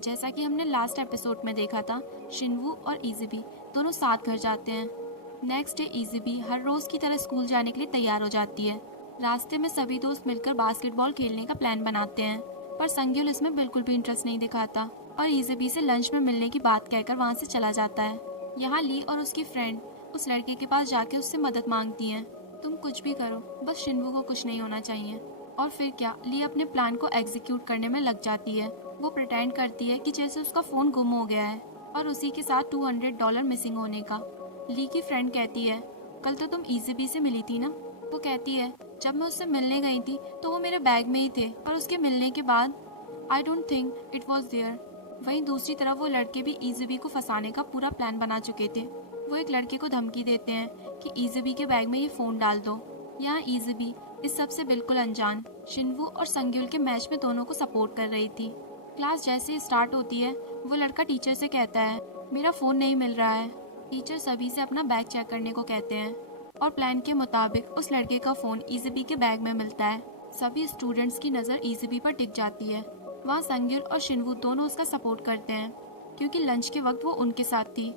जैसा कि हमने लास्ट एपिसोड में देखा था, शिनवू और इज़ुबी दोनों साथ घर जाते हैं। नेक्स्ट डे इज़ुबी हर रोज की तरह स्कूल जाने के लिए तैयार हो जाती है। रास्ते में सभी दोस्त मिलकर बास्केटबॉल खेलने का प्लान बनाते हैं, पर संग्युल इसमें बिल्कुल भी इंटरेस्ट नहीं दिखाता और इज़ुबी से लंच में मिलने की बात कहकर वहाँ से चला जाता है। यहाँ ली और उसकी फ्रेंड उस लड़के के पास जाके उससे मदद मांगती हैं। तुम कुछ भी करो, बस शिनवू को कुछ नहीं होना चाहिए। और फिर क्या, ली अपने प्लान को एग्जीक्यूट करने में लग जाती है। वो प्रिटेंड करती है कि जैसे उसका फोन गुम हो गया है और उसी के साथ $200 मिसिंग होने का। ली की फ्रेंड कहती है, कल तो तुम इज़ुबी से मिली थी ना। वो कहती है, जब मैं उससे मिलने गई थी तो वो मेरे बैग में ही थे, पर उसके मिलने के बाद I don't think it was there. वहीं दूसरी तरफ वो लड़के भी इज़ुबी को फंसाने का पूरा प्लान बना चुके थे। वो एक लड़के को धमकी देते हैं कि इज़ुबी के बैग में ये फ़ोन डाल दो। यहाँ इज़ुबी इस सब से बिल्कुल अनजान शिनवू और संग्युल के मैच में दोनों को सपोर्ट कर रही थी। क्लास जैसे ही स्टार्ट होती है, वो लड़का टीचर से कहता है, मेरा फ़ोन नहीं मिल रहा है। टीचर सभी से अपना बैग चेक करने को कहते हैं और प्लान के मुताबिक उस लड़के का फ़ोन इज़ुबी के बैग में मिलता है। सभी स्टूडेंट्स की नज़र इज़ुबी पर टिक जाती है। वहाँ संग्युल और शिनवू दोनों उसका सपोर्ट करते हैं क्योंकि लंच के वक्त वो उनके साथ थी।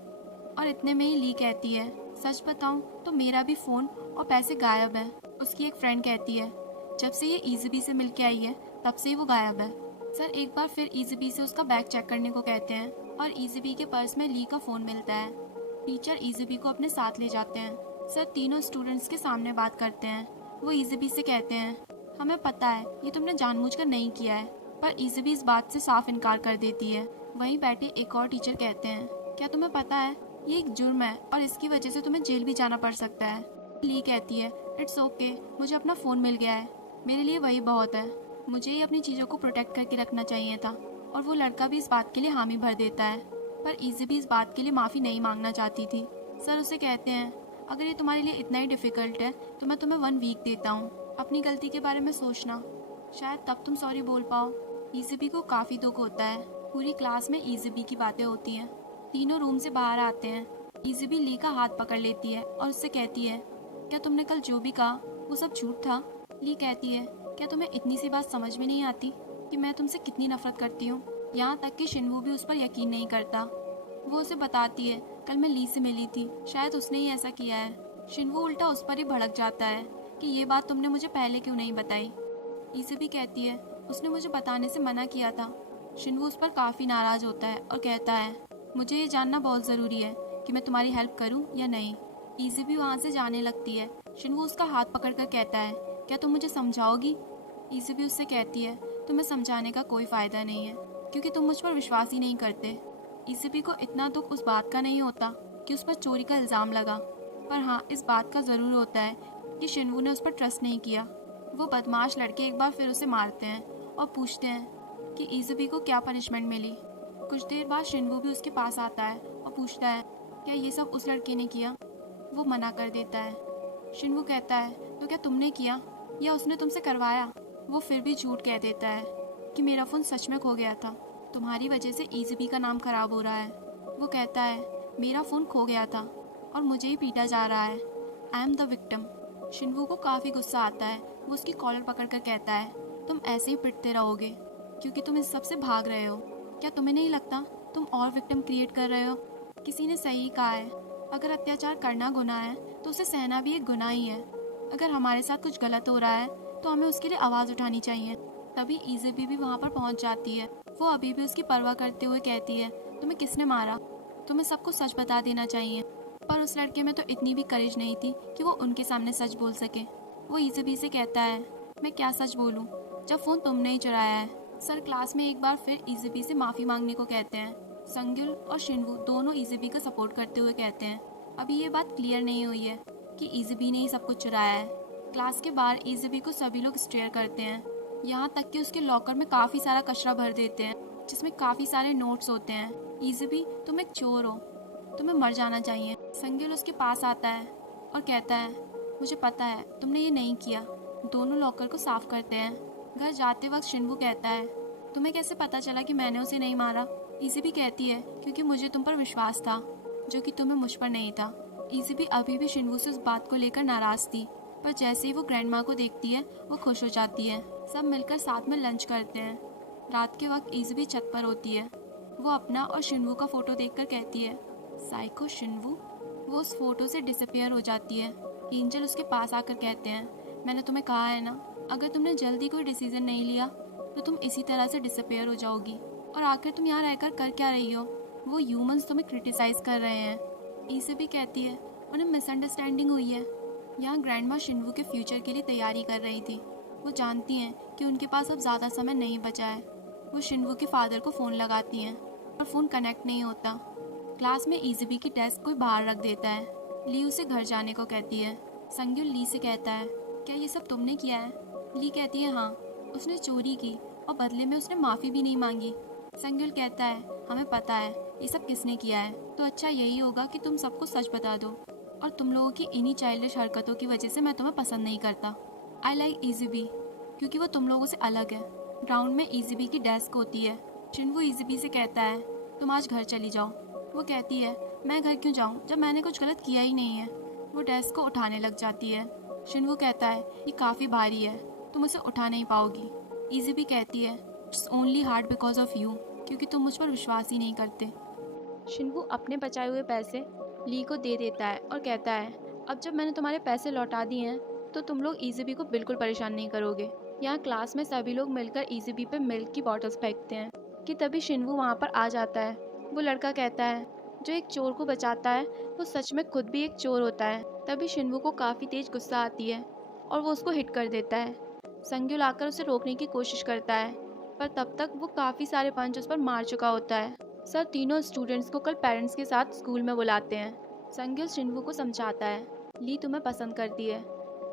और इतने में ही ली कहती है, सच बताऊं तो मेरा भी फ़ोन और पैसे गायब है। उसकी एक फ्रेंड कहती है, जब से ये इज़ुबी से मिलके आई है तब से ही वो गायब है। सर एक बार फिर इज़ुबी से उसका बैग चेक करने को कहते हैं और इज़ुबी के पर्स में ली का फ़ोन मिलता है। टीचर इज़ुबी को अपने साथ ले जाते हैं। सर तीनों स्टूडेंट्स के सामने बात करते हैं। वो इज़ुबी से कहते हैं, हमें पता है ये तुमने जानबूझकर नहीं किया है, पर इज़ुबी इस बात से साफ इनकार कर देती है। वहीं बैठे एक और टीचर कहते हैं, क्या तुम्हें पता है ये एक जुर्म है और इसकी वजह से तुम्हें जेल भी जाना पड़ सकता है। ली कहती है, इट्स ओके, मुझे अपना फ़ोन मिल गया है, मेरे लिए वही बहुत है। मुझे ही अपनी चीज़ों को प्रोटेक्ट करके रखना चाहिए था। और वो लड़का भी इस बात के लिए हामी भर देता है, पर इज़ुबी इस बात के लिए माफ़ी नहीं मांगना चाहती थी। सर उसे कहते हैं, अगर ये तुम्हारे लिए इतना ही डिफ़िकल्ट है तो मैं तुम्हें 1 वीक देता हूँ, अपनी गलती के बारे में सोचना, शायद तब तुम सॉरी बोल पाओ। इज़ुबी को काफ़ी दुख होता है। पूरी क्लास में इज़ुबी की बातें होती हैं। तीनों रूम से बाहर आते हैं। इज़ुबी ली का हाथ पकड़ लेती है और उससे कहती है, क्या तुमने कल जो भी कहा वो सब झूठ था। ली कहती है, क्या तुम्हें इतनी सी बात समझ में नहीं आती कि मैं तुमसे कितनी नफरत करती हूँ। यहाँ तक कि शिनवू भी उस पर यकीन नहीं करता। वो उसे बताती है, कल मैं ली से मिली थी, शायद उसने ही ऐसा किया है। शिनवू उल्टा उस पर ही भड़क जाता है कि ये बात तुमने मुझे पहले क्यों नहीं बताई। इज़ुबी कहती है, उसने मुझे बताने से मना किया था। शिनवू उस पर काफ़ी नाराज़ होता है और कहता है, मुझे ये जानना बहुत ज़रूरी है कि मैं तुम्हारी हेल्प करूं या नहीं। इज़ुबी वहाँ से जाने लगती है। शिनवू उसका हाथ पकड़कर कहता है, क्या तुम मुझे समझाओगी। इज़ुबी उससे कहती है, तुम्हें समझाने का कोई फ़ायदा नहीं है क्योंकि तुम मुझ पर विश्वास ही नहीं करते। इज़ुबी को इतना दुख उस बात का नहीं होता कि उस पर चोरी का इल्ज़ाम लगा, पर हाँ इस बात का ज़रूर होता है कि शिनवू ने उस पर ट्रस्ट नहीं किया। वो बदमाश लड़के एक बार फिर उसे मारते हैं और पूछते हैं कि इज़ुबी को क्या पनिशमेंट मिली। कुछ देर बाद शिनवू भी उसके पास आता है और पूछता है, क्या ये सब उस लड़के ने किया। वो मना कर देता है। शिनवू कहता है, तो क्या तुमने किया या उसने तुमसे करवाया। वो फिर भी झूठ कह देता है कि मेरा फ़ोन सच में खो गया था, तुम्हारी वजह से इज़ुबी का नाम खराब हो रहा है। वो कहता है, मेरा फ़ोन खो गया था और मुझे ही पीटा जा रहा है, आई एम द विक्टिम। शिनवू को काफ़ी गुस्सा आता है। वो उसकी कॉलर पकड़कर कहता है, तुम ऐसे ही पिटते रहोगे क्योंकि तुम इस सब से भाग रहे हो। क्या तुम्हें नहीं लगता तुम और विक्टिम क्रिएट कर रहे हो। किसी ने सही कहा है, अगर अत्याचार करना गुनाह है तो उसे सहना भी एक गुनाह ही है। अगर हमारे साथ कुछ गलत हो रहा है तो हमें उसके लिए आवाज़ उठानी चाहिए। तभी इज़ुबी भी वहाँ पर पहुँच जाती है। वो अभी भी उसकी परवाह करते हुए कहती है, तुम्हें किसने मारा, तुम्हें सबको सच बता देना चाहिए। पर उस लड़के में तो इतनी भी करेज नहीं थी कि वो उनके सामने सच बोल सके। वो इज़ुबी से कहता है, मैं क्या सच बोलूँ जब फ़ोन तुमने ही चुराया है। सर क्लास में एक बार फिर इज़ुबी से माफ़ी मांगने को कहते हैं। संग्युल और शिनवू दोनों इज़ुबी का सपोर्ट करते हुए कहते हैं, अभी ये बात क्लियर नहीं हुई है कि इज़ुबी ने ही सब कुछ चुराया है। क्लास के बाहर इज़ुबी को सभी लोग स्टेयर करते हैं, यहाँ तक कि उसके लॉकर में काफ़ी सारा कचरा भर देते हैं जिसमें काफ़ी सारे नोट्स होते हैं। इज़ुबी तुम एक चोर हो, तुम्हें मर जाना चाहिए। संग्युल उसके पास आता है और कहता है, मुझे पता है तुमने ये नहीं किया। दोनों लॉकर को साफ करते हैं। घर जाते वक्त शिनवू कहता है, तुम्हें कैसे पता चला कि मैंने उसे नहीं मारा। इज़ुबी कहती है, क्योंकि मुझे तुम पर विश्वास था जो कि तुम्हें मुझ पर नहीं था। इज़ुबी अभी भी शिनवू से उस बात को लेकर नाराज़ थी, पर जैसे ही वो ग्रैंडमा को देखती है वो खुश हो जाती है। सब मिलकर साथ में लंच करते हैं। रात के वक्त इज़ुबी छत पर होती है। वो अपना और शिनवू का फोटो देखकर कहती है, साइको शिनवू। वो उस फोटो से डिसअपियर हो जाती है। एंजल उसके पास आकर कहते हैं, मैंने तुम्हें कहा है ना, अगर तुमने जल्दी कोई डिसीजन नहीं लिया तो तुम इसी तरह से डिसअपियर हो जाओगी। और आखिर तुम यहाँ रहकर कर क्या रही हो? वो ह्यूमंस तुम्हें क्रिटिसाइज कर रहे हैं। इसे भी कहती है, उन्हें मिसअंडरस्टैंडिंग हुई है। यहाँ ग्रैंडमा शिनवू के फ्यूचर के लिए तैयारी कर रही थी। वो जानती हैं कि उनके पास अब ज़्यादा समय नहीं बचा है। वो शिनवू के फादर को फ़ोन लगाती हैं और फ़ोन कनेक्ट नहीं होता। क्लास में इज़बी की डेस्क कोई बाहर रख देता है। ली उसे घर जाने को कहती है। संग्युल ली से कहता है, क्या ये सब तुमने किया है? ली कहती है, हाँ, उसने चोरी की और बदले में उसने माफ़ी भी नहीं मांगी। संग्युल कहता है, हमें पता है ये सब किसने किया है, तो अच्छा यही होगा कि तुम सबको सच बता दो। और तुम लोगों की इन्हीं चाइल्डिश हरकतों की वजह से मैं तुम्हें पसंद नहीं करता। आई लाइक इज़बी क्योंकि वो तुम लोगों से अलग है। ग्राउंड में इज़बी की डेस्क होती है। शिनवू इज़बी से कहता है, तुम आज घर चली जाओ। वो कहती है, मैं घर क्यों जाऊँ जब मैंने कुछ गलत किया ही नहीं है। वो डेस्क को उठाने लग जाती है। शिनवू कहता है, ये काफ़ी भारी है, तुम उसे उठा नहीं पाओगी। इज़बी कहती है, it's only hard because of you, क्योंकि तुम मुझ पर विश्वास ही नहीं करते। शिनवू अपने बचाए हुए पैसे ली को दे देता है और कहता है, अब जब मैंने तुम्हारे पैसे लौटा दिए हैं तो तुम लोग इज़बी को बिल्कुल परेशान नहीं करोगे। यहाँ क्लास में सभी लोग मिलकर इज़बी पे मिल्क की बॉटल्स फेंकते हैं कि तभी शिनवू वहाँ पर आ जाता है। वो लड़का कहता है, जो एक चोर को बचाता है वो सच में खुद भी एक चोर होता है। तभी शिनवू को काफ़ी तेज गुस्सा आती है और वो उसको हिट कर देता है। संग्युल आकर उसे रोकने की कोशिश करता है, पर तब तक वो काफ़ी सारे पंच उस पर मार चुका होता है। सर तीनों स्टूडेंट्स को कल पेरेंट्स के साथ स्कूल में बुलाते हैं। संग्युल शिनवू को समझाता है, ली तुम्हें पसंद करती है,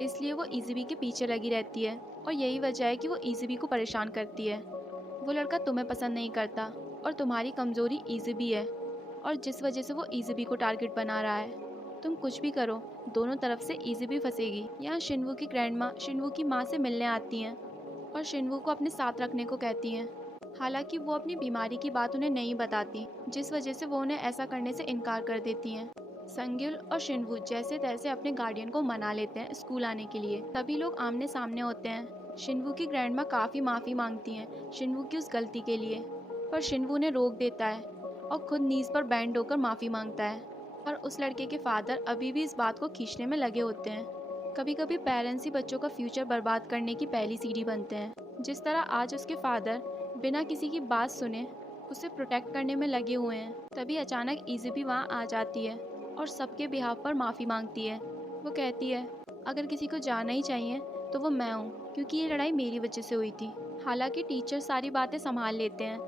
इसलिए वो इज़बी के पीछे लगी रहती है और यही वजह है कि वो इज़बी को परेशान करती है। वो लड़का तुम्हें पसंद नहीं करता और तुम्हारी कमज़ोरी इज़बी है और जिस वजह से वो इज़बी को टारगेट बना रहा है। तुम कुछ भी करो, दोनों तरफ से इज़बी फंसेगी। यहाँ शिनवू की ग्रैंडमा शिनवू की माँ से मिलने आती हैं और शिनवू को अपने साथ रखने को कहती हैं। हालांकि वो अपनी बीमारी की बात उन्हें नहीं बताती, जिस वजह से वो उन्हें ऐसा करने से इनकार कर देती हैं। संग्युल और शिनवू जैसे तैसे अपने गार्डियन को मना लेते हैं स्कूल आने के लिए। सभी लोग आमने सामने होते हैं। शिनवू की ग्रैंडमा काफ़ी माफ़ी मांगती हैं शिनवू की उस गलती के लिए, पर शिनवू ने रोक देता है और खुद नीज पर बैंड होकर माफ़ी मांगता है। और उस लड़के के फादर अभी भी इस बात को खींचने में लगे होते हैं। कभी कभी पेरेंट्स ही बच्चों का फ्यूचर बर्बाद करने की पहली सीढ़ी बनते हैं। जिस तरह आज उसके फादर बिना किसी की बात सुने उसे प्रोटेक्ट करने में लगे हुए हैं। तभी अचानक इज़बी वहाँ आ जाती है और सबके बिहाफ पर माफ़ी मांगती है। वो कहती है, अगर किसी को जाना ही चाहिए तो वो मैं हूँ, क्योंकि ये लड़ाई मेरी वजह से हुई थी। हालांकि टीचर सारी बातें संभाल लेते हैं।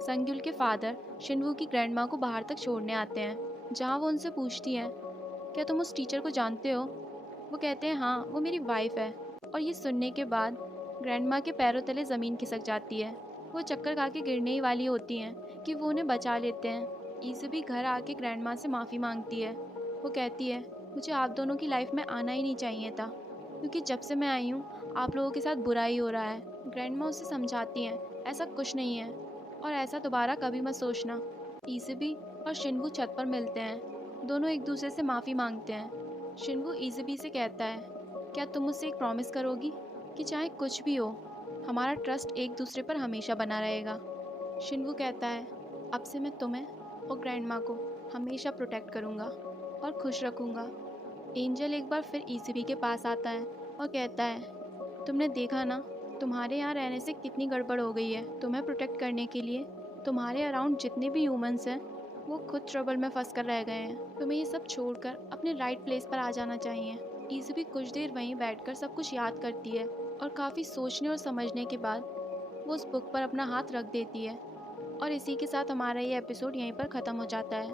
संग्युल के फादर शिनवू की ग्रैंडमा को बाहर तक छोड़ने आते हैं, जहाँ वो उनसे पूछती हैं, क्या तुम उस टीचर को जानते हो? वो कहते हैं, हाँ, वो मेरी वाइफ है। और ये सुनने के बाद ग्रैंडमा के पैरों तले ज़मीन खिसक जाती है। वो चक्कर खा के गिरने ही वाली होती हैं कि वो उन्हें बचा लेते हैं। इज़बी घर आके ग्रैंडमा से माफ़ी मांगती है। वो कहती है, मुझे आप दोनों की लाइफ में आना ही नहीं चाहिए था, क्योंकि जब से मैं आई हूँ आप लोगों के साथ बुरा ही हो रहा है। ग्रैंडमा उसे समझाती हैं, ऐसा कुछ नहीं है और ऐसा दोबारा कभी मत सोचना। इज़बी और शिनवू छत पर मिलते हैं। दोनों एक दूसरे से माफ़ी मांगते हैं। शिनवू इज़बी से कहता है, क्या तुम मुझसे एक प्रॉमिस करोगी कि चाहे कुछ भी हो हमारा ट्रस्ट एक दूसरे पर हमेशा बना रहेगा? शिनवू कहता है, अब से मैं तुम्हें और ग्रैंडमा को हमेशा प्रोटेक्ट करूँगा और खुश रखूँगा। एंजल एक बार फिर इज़बी के पास आता है और कहता है, तुमने देखा ना, तुम्हारे यहाँ रहने से कितनी गड़बड़ हो गई है। तुम्हें प्रोटेक्ट करने के लिए तुम्हारे अराउंड जितने भी ह्यूमंस हैं वो खुद ट्रबल में फंस कर रह गए हैं। तुम्हें ये सब छोड़कर अपने राइट प्लेस पर आ जाना चाहिए। इज़बी कुछ देर वहीं बैठकर सब कुछ याद करती है और काफ़ी सोचने और समझने के बाद वो उस बुक पर अपना हाथ रख देती है। और इसी के साथ हमारा ये एपिसोड यहीं पर ख़त्म हो जाता है।